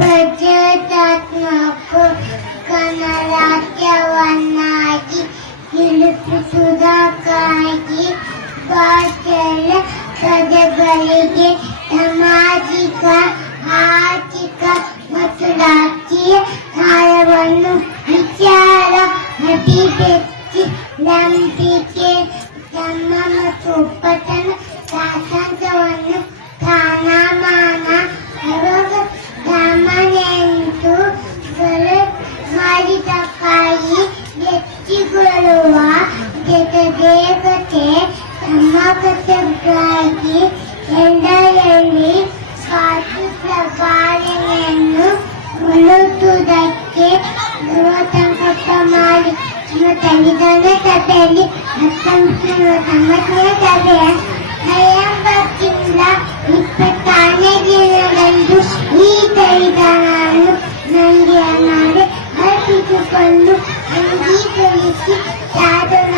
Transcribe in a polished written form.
ಪ್ರಜಾತಾತ್ಮಕ ಗಣರಾಜ್ಯವನ್ನಾಗಿ ನಿರೂಪಿಸುವುದಕ್ಕಾಗಿ ಕೌಶಲ್ಯ ಪದಗಳಿಗೆ ಸಾಮಾಜಿಕ, ಆರ್ಥಿಕ ಮತ್ತು ರಾಜಕೀಯ ನ್ಯಾಯವನ್ನು ವಿಚಾರ, ಅಭಿವ್ಯಕ್ತಿ, ನಂಬಿಕೆ, ಧರ್ಮ ಮತ್ತು ಉಪತನ ಸ್ವಾತಂತ್ರ್ಯವನ್ನು ಸ್ಥಾನಮಾನ ಸಾಮಾನ್ಯಂತೂ ಮಾಡಿದಕ್ಕಾಗಿ ವ್ಯಕ್ತಿಗೊಳ್ಳುವ ದೇವತೆ ಸಮಗ್ರತೆಗಾಗಿ ಎಲ್ಲರಲ್ಲಿ ಸ್ವಾತಂತ್ರ್ಯ ಪಾಲನೆಯನ್ನು ಉಳಿಸುವುದಕ್ಕೆ ಸಂಕಲ್ಪ ಮಾಡಿ ಸಂವಿಧಾನ ಸಭೆಯಲ್ಲಿ 1990 ಸಭೆಯ ನವೆಂಬರ್ನಿಂದ 26ನೇ ದಿನದಂದು ಈ ಸಂವಿಧಾನವನ್ನು ಮಂಡಿಯ ಮಾಡಿ ಅರ್ಪಿಸಿಕೊಂಡು ಅಂಗೀಕರಿಸಿ ಸಾಧನ